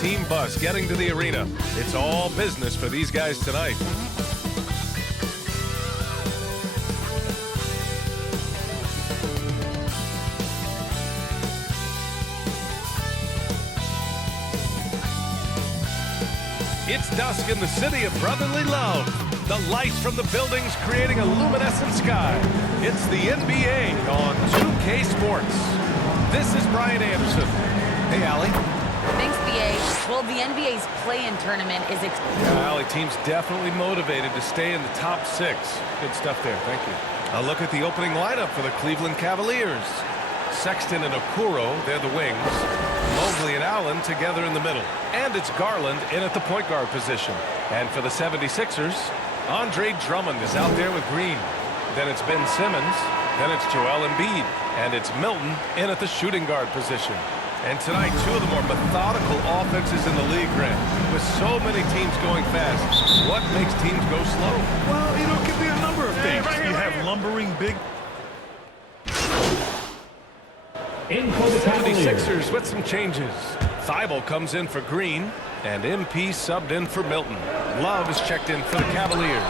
team bus getting to the arena. It's all business for these guys tonight. It's dusk in the city of brotherly love. The lights from the buildings creating a luminescent sky. It's the NBA on 2K Sports. This is Brian Anderson. Hey, Allie. Thanks, BA. Well, the NBA's play-in tournament is... Yeah, Allie, team's definitely motivated to stay in the top 6. Good stuff there. Thank you. A look at the opening lineup for the Cleveland Cavaliers. Sexton and Okoro, they're the wings. Mobley and Allen together in the middle. And it's Garland in at the point guard position. And for the 76ers, Andre Drummond is out there with Green. Then it's Ben Simmons. Then it's Joel Embiid. And it's Milton in at the shooting guard position. And tonight, two of the more methodical offenses in the league, Grant. With so many teams going fast, what makes teams go slow? Well, it could be a number of things. You have lumbering big... In for the 76ers with some changes. Thibault comes in for Green, and MP subbed in for Milton. Love is checked in for the Cavaliers.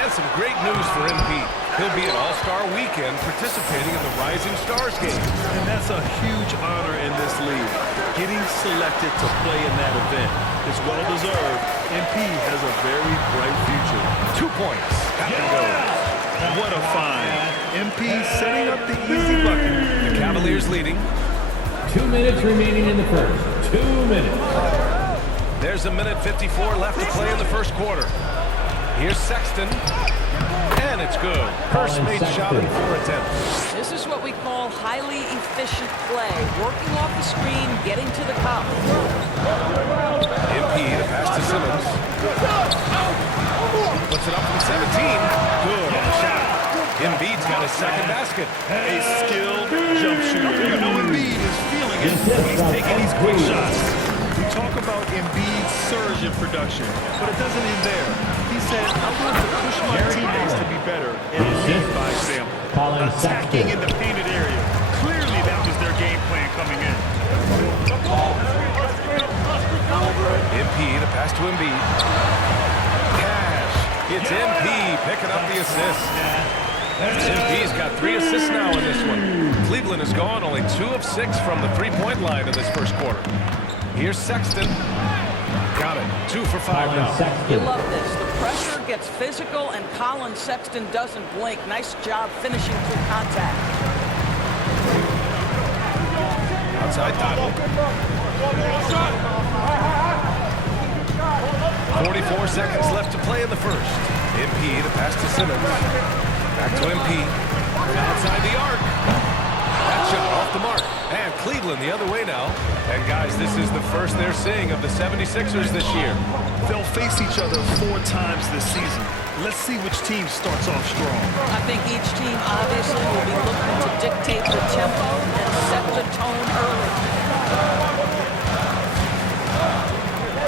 And some great news for MP. He'll be at All-Star Weekend participating in the Rising Stars game. And that's a huge honor in this league. Getting selected to play in that event is well-deserved. MP has a very bright future. 2 points. That one goes. What a find. MP setting up the easy bucket. The Cavaliers leading. 2 minutes remaining in the first. 2 minutes. There's a minute 54 left to play in the first quarter. Here's Sexton. And it's good. First made shot in 4 attempts. This is what we call highly efficient play. Working off the screen, getting to the cup. MP to pass to Simmons. Puts it up from 17. Good on the shot. Embiid's got his second basket. A skilled jump shooter. You know Embiid is feeling it when he's taking these quick shots. We talk about Embiid's surge in production, but it doesn't end there. He said, I want to push my teammates to be better and lead by example. Attacking in the painted area. Clearly that was their game plan coming in. MP to pass to Embiid. Cash. It's MP picking up the assist. MP's got 3 assists now in this one. Cleveland has gone only 2 of 6 from the three-point line in this first quarter. Here's Sexton. Got it. 2 for 5 now. You love this. The pressure gets physical, and Colin Sexton doesn't blink. Nice job finishing through contact. Outside Thibault. 44 seconds left to play in the first. MP to pass to Simmons. Back to MP. Outside the arc. That shot off the mark. And Cleveland the other way now. And guys, this is the first they're seeing of the 76ers this year. They'll face each other 4 times this season. Let's see which team starts off strong. I think each team obviously will be looking to dictate the tempo and set the tone early.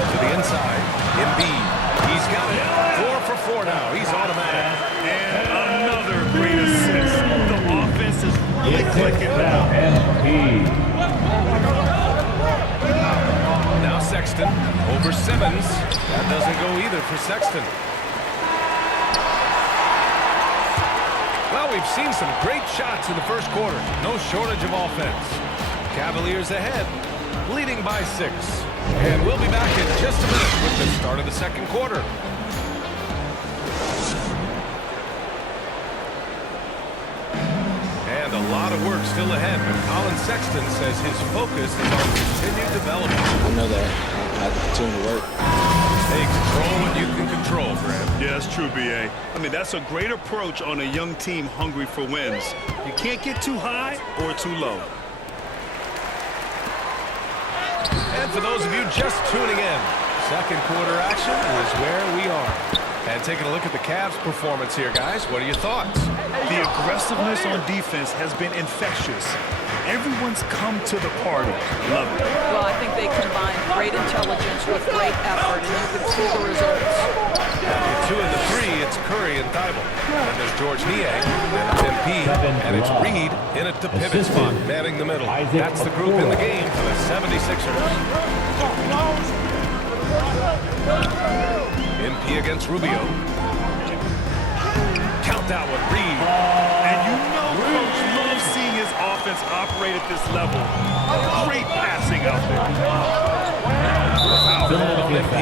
To the inside. Embiid. He's got it. 4 for 4 now. He's automatic. And another great assist. The offense is really clicking now. Now Sexton over Simmons. That doesn't go either for Sexton. Well, we've seen some great shots in the first quarter. No shortage of offense. Cavaliers ahead, leading by 6. And we'll be back in just a minute with the start of the second quarter. And a lot of work still ahead, but Colin Sexton says his focus is on continued development. I know that. I have to continue to work. Hey, control what you can control, Grant. Yeah, that's true, B.A. I mean, that's a great approach on a young team hungry for wins. You can't get too high or too low. And for those of you just tuning in, second quarter action is where we are. And taking a look at the Cavs' performance here, guys. What are your thoughts? The aggressiveness on defense has been infectious. Everyone's come to the party. Love it. Well, I think they combine great intelligence with great effort, and you can see the results. After 2 of the 3, it's Curry and Thibault. Then there's George Niang, then it's MP, and it's Reed in at the pivot spot, manning the middle. That's the group in the game for the 76ers. against Rubio. Count that one, Reed. And you know Coach loves seeing his offense operate at this level. Great passing out there. Foul on MP.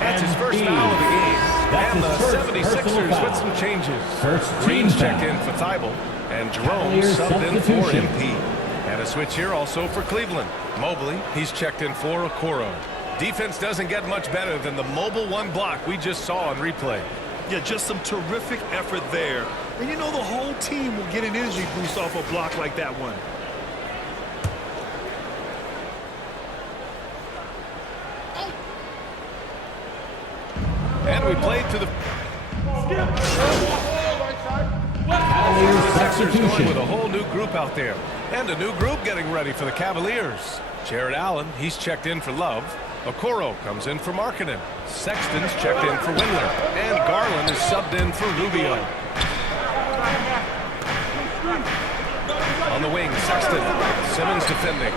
That's his first foul of the game. And the 76ers with some changes. Reed checked in for Thibault, and Jerome subbed in for MP. And a switch here also for Cleveland. Mobley, he's checked in for Okoro. Defense doesn't get much better than the mobile one block we just saw on replay. Yeah, just some terrific effort there. And you know the whole team will get an energy boost off a block like that one. And we played to the... Sixers going with a whole new group out there. And a new group getting ready for the Cavaliers. Jared Allen, he's checked in for Love. Okoro comes in for Markkanen. Sexton's checked in for Windler. And Garland is subbed in for Rubio. On the wing, Sexton. Simmons defending.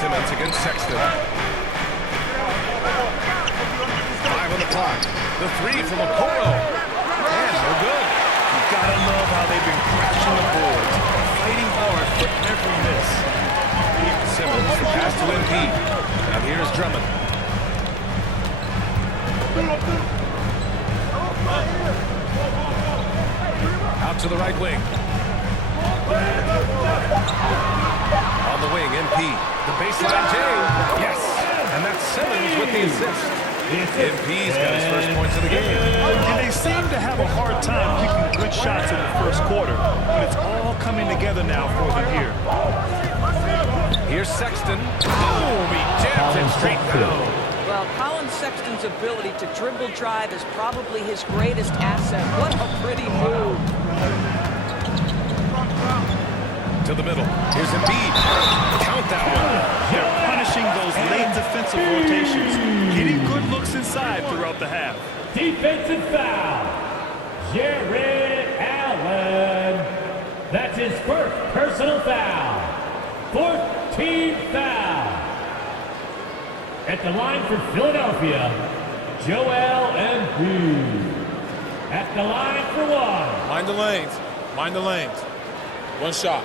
Simmons against Sexton. 5 on the clock. The three from Okoro. And no good. You gotta love how they've been crashing the boards, fighting hard for every miss. Simmons, the pass to MP. Now here's Drummond. Out to the right wing. On the wing, MP. The baseline James. Yes. And that's Simmons with the assist. MP's got his first points of the game. And they seem to have a hard time picking good shots in the first quarter, but it's all coming together now for them here. Here's Sexton. Boom! He jams it straight down. Well, Colin Sexton's ability to dribble drive is probably his greatest asset. What a pretty move. To the middle. Here's Embiid. Count that one. They're punishing those late defensive rotations, getting good looks inside throughout the half. Defensive foul. Jared Allen. That's his first personal foul. 14th foul. At the line for Philadelphia, Joel Embiid. At the line for one. Mind the lanes. Mind the lanes. One shot.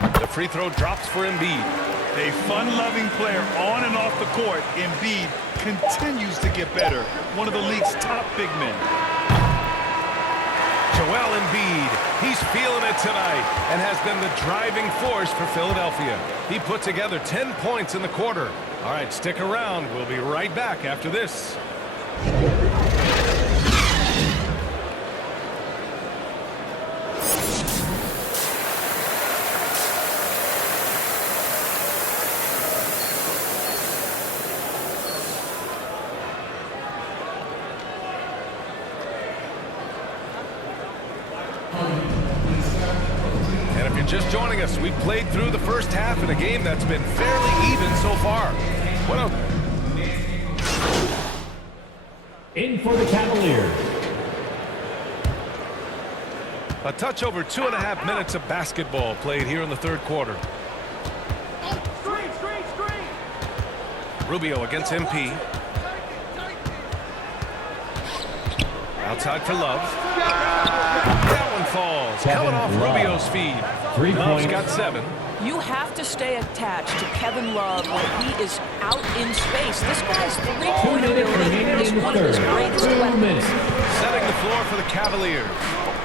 The free throw drops for Embiid. A fun-loving player on and off the court, Embiid continues to get better. One of the league's top big men. Joel Embiid, he's feeling it tonight and has been the driving force for Philadelphia. He put together 10 points in the quarter. All right, stick around. We'll be right back after this. Just joining us, we played through the first half in a game that's been fairly even so far. In for the Cavaliers. A touch over 2.5 minutes of basketball played here in the third quarter. Rubio against MP. Outside for Love. That one falls. Coming off Rubio's feed. 3 Love's points. got 7. You have to stay attached to Kevin Love when he is out in space. This guy's three-point 2 minutes ability remaining is in the one of his third. greatest 2 weapons. minutes. Setting the floor for the Cavaliers.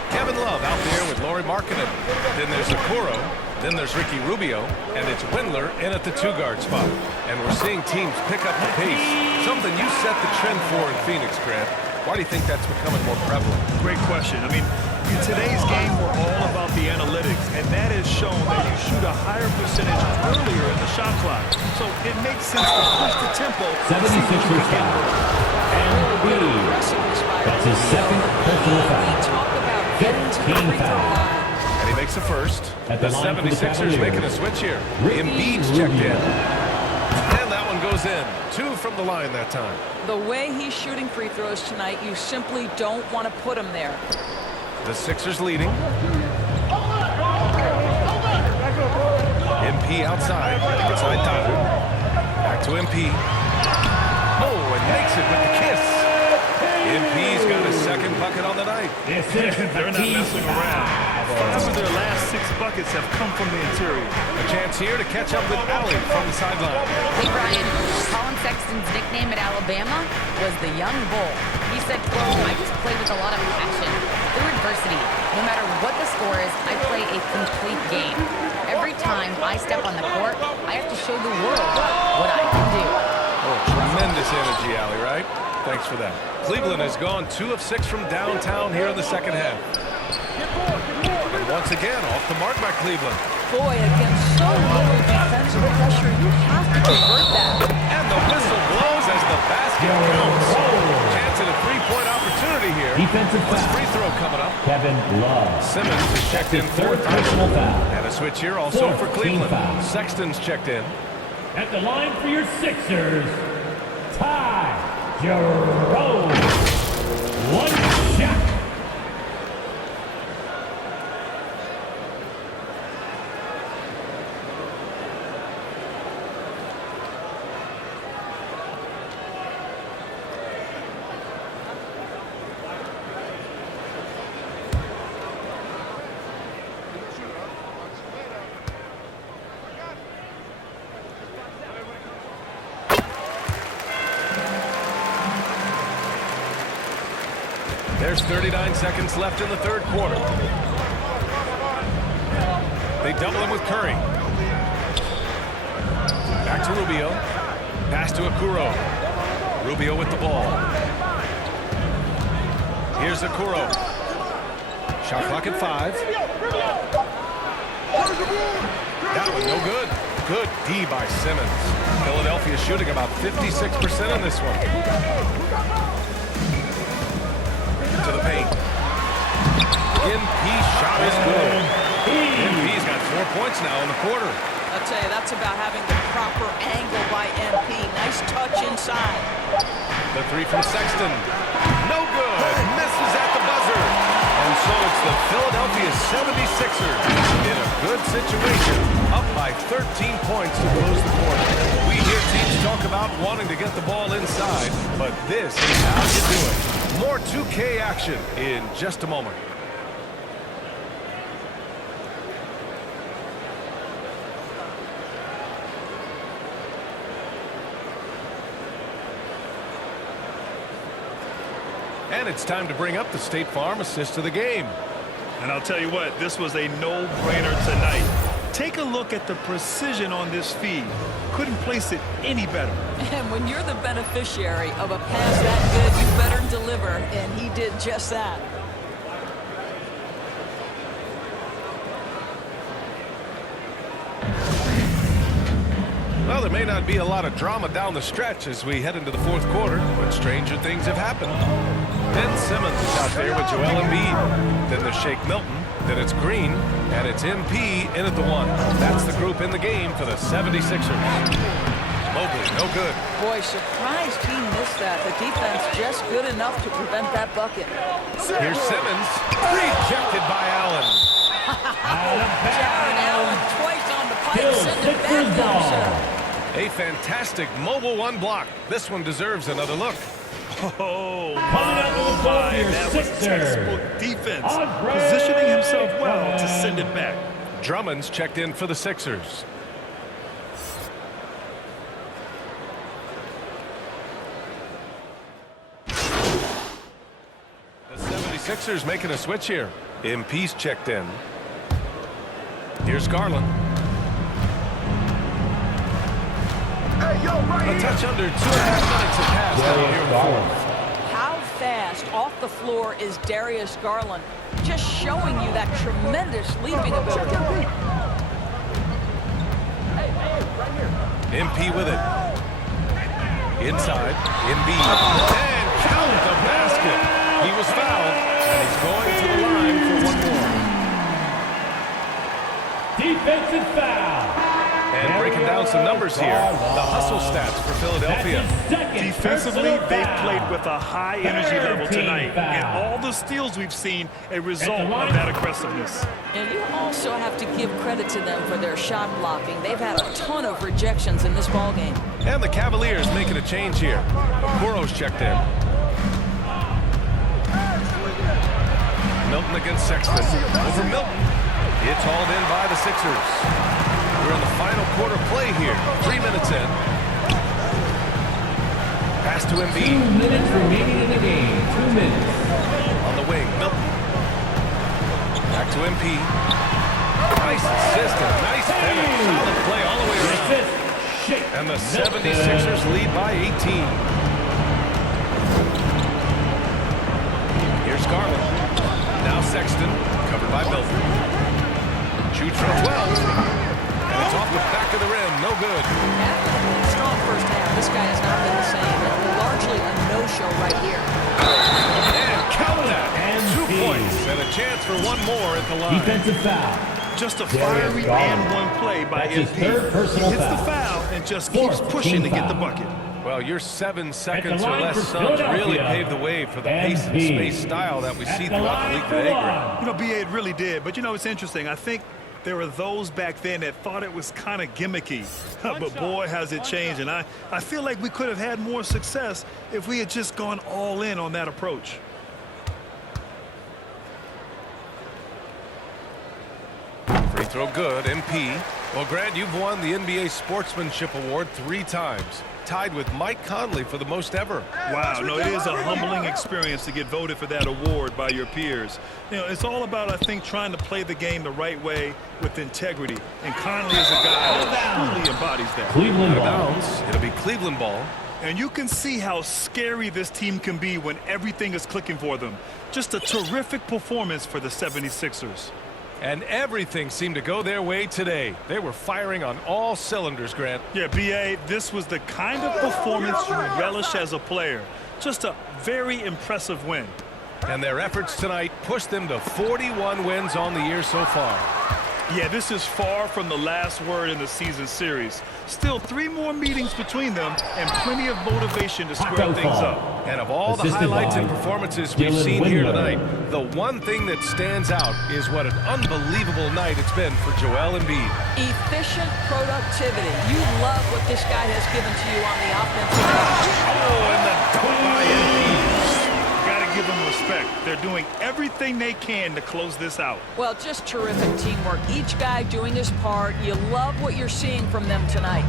Kevin Love out there with Lauri Markkanen. Then there's Okoro. Then there's Ricky Rubio. And it's Windler in at the 2-guard spot. And we're seeing teams pick up the pace. Something you set the trend for in Phoenix, Grant. Why do you think that's becoming more prevalent? Great question. I mean, in today's game, we're all about the analytics, and that has shown that you shoot a higher percentage earlier in the shot clock. So it makes sense to push the tempo. 76ers foul. And that's his second personal foul. We talk about getting to the 15 free throw foul. line. And he makes a first. At The the line for the 76ers Cavaliers. making a switch here. Ricky Embiid's checked Rubio. in. And that one goes in. 2 from the line that time. The way he's shooting free throws tonight, you simply don't want to put him there. The Sixers leading. MP outside. Inside Dottie. Back to MP. Oh, and makes it with the kiss. MP's got his second bucket on the night. They're not messing around. 5 of their last 6 buckets have come from the interior. A chance here to catch up with Allie from the sideline. Hey, Brian, Colin Sexton's nickname at Alabama was the Young Bull. He said, quote, I just play with a lot of passion. Through adversity, no matter what the score is, I play a complete game. Every time I step on the court, I have to show the world what I can do. Oh, tremendous energy, Allie, right? Thanks for that. Cleveland has gone 2 of 6 from downtown here in the second half. And once again, off the mark by Cleveland. Boy, against so little defensive pressure, you have to convert that. And the whistle blows as the basket counts. Chance at a three-point opportunity here. Defensive foul. Free throw coming up. Kevin Love. Simmons is checked in Third 4th. personal foul. And a switch here also for 14 Cleveland. foul. Sexton's checked in. At the line for your Sixers, Ty Jerome. One shot. There's 39 seconds left in the third quarter. They double him with Curry. Back to Rubio. Pass to Okuro. Rubio with the ball. Here's Okuro. Shot clock at 5. That one no good. Good D by Simmons. Philadelphia shooting about 56% on this one. To the paint. MP shot is good. MP's got 4 points now in the quarter. I'll tell you, that's about having the proper angle by MP. Nice touch inside. The 3 from Sexton. No good. Misses at the buzzer. And so it's the Philadelphia 76ers in a good situation, up by 13 points to close the quarter. We hear teams talk about wanting to get the ball inside, but this is how you do it. More 2K action in just a moment. And it's time to bring up the State Farm assist of the game. And I'll tell you what, this was a no-brainer tonight. Take a look at the precision on this feed. Couldn't place it any better. And when you're the beneficiary of a pass that good, you better deliver, and he did just that. Well, there may not be a lot of drama down the stretch as we head into the fourth quarter, but stranger things have happened. Ben Simmons is out there with Joel Embiid. Then there's Shake Milton. Then it's Green. And it's MP in at the 1. That's the group in the game for the 76ers. Mobley, no good. Boy, surprised he missed that. The defense just good enough to prevent that bucket. Here's Simmons. Rejected by Allen. Jared Allen twice on the pipe. Send it back down, sir. A fantastic mobile 1 block. This one deserves another look. Oh, my, that was textbook defense. Positioning himself well to send it back. Drummond's checked in for the Sixers. The 76ers making a switch here. MP's checked in. Here's Garland. A touch under 2.5 minutes have passed down here in the fourth. How fast off the floor is Darius Garland? Just showing you that tremendous leaping ability. MP with it. Inside. Embiid. And count the basket. He was fouled, and he's going to the line for one more. Defensive foul. And breaking down some numbers here, the hustle stats for Philadelphia. Defensively, they played with a high energy level tonight. And all the steals we've seen, a result of that aggressiveness. And you also have to give credit to them for their shot blocking. They've had a ton of rejections in this ballgame. And the Cavaliers making a change here. Okoro's checked in. Milton against Sexton. Over Milton. It's hauled in by the Sixers. We're in the final quarter play here. 3 minutes in. Pass to Embiid. 2 minutes remaining in the game. 2 minutes. On the wing, Milton. Back to MP. Nice assist and nice finish. Solid play all the way around. And the 76ers lead by 18. Here's Garland. Now Sexton, covered by Milton. Shoots from 12. And it's off the back of the rim. No good. After a strong first half, this guy has not been the same. Largely a no-show right here. And count that. And 2 points. And a chance for one more at the line. Defensive foul. Just a fiery and one play by That's his MP. third personal He hits foul. the foul and just keeps pushing to get the bucket. Well, your 7 seconds or line less for Suns really Philadelphia. paved the way for the pace and Embiid. space style that we see At the throughout the line league for today, one. Grant. You know, BA, it really did. But, you know, it's interesting. I think there were those back then that thought it was kind of gimmicky. But, boy, has it changed. And I feel like we could have had more success if we had just gone all in on that approach. Free throw good, MP. Well, Grant, you've won the NBA Sportsmanship Award 3 times. Tied with Mike Conley for the most ever. Wow, no, it is a humbling experience to get voted for that award by your peers. You know, it's all about, I think, trying to play the game the right way with integrity. And Conley is a guy that truly embodies that. Cleveland ball. Bounce. It'll be Cleveland ball. And you can see how scary this team can be when everything is clicking for them. Just a terrific performance for the 76ers. And everything seemed to go their way today. They were firing on all cylinders, Grant. Yeah, BA, this was the kind of performance you relish as a player. Just a very impressive win. And their efforts tonight pushed them to 41 wins on the year so far. Yeah, this is far from the last word in the season series. Still 3 more meetings between them and plenty of motivation to square things up. And of all the Assisted highlights by and performances we've Dylan seen here Windler. tonight, the one thing that stands out is what an unbelievable night it's been for Joel Embiid. Efficient productivity. You love what this guy has given to you on the offensive end. Oh, and the dunk by Embiid. Gotta give them respect. They're doing everything they can to close this out. Well, just terrific teamwork. Each guy doing his part. You love what you're seeing from them tonight.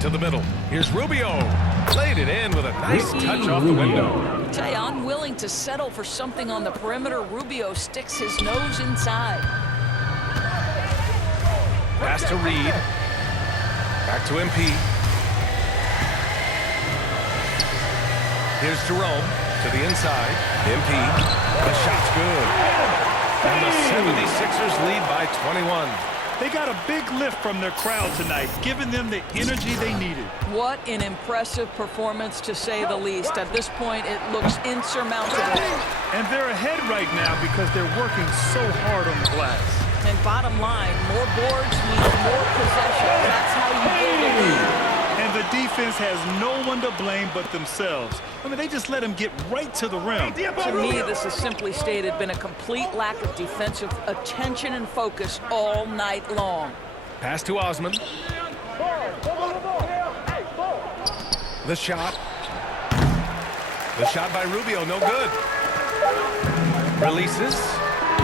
To the middle. Here's Rubio. Played it in with a nice touch off the window. I tell you, unwilling to settle for something on the perimeter. Rubio sticks his nose inside. Pass to Reed. Back to MP. Here's Jerome to the inside. MP. The shot's good. And the 76ers lead by 21. They got a big lift from their crowd tonight, giving them the energy they needed. What an impressive performance, to say the least. At this point, it looks insurmountable. And they're ahead right now because they're working so hard on the glass. And bottom line, more boards means more possession. That's how you build a lead. And the defense has no one to blame but themselves. I mean, they just let them get right to the rim. To me, this has simply stated been a complete lack of defensive attention and focus all night long. Pass to Osman. The shot. The shot by Rubio, no good. Releases.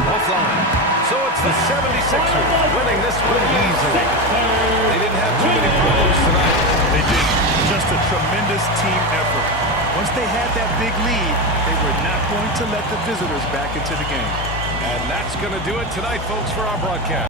Offline. So it's the 76ers winning this one easily. They didn't have too many problems tonight. They didn't. Just a tremendous team effort. Once they had that big lead, they were not going to let the visitors back into the game. And that's going to do it tonight, folks, for our broadcast.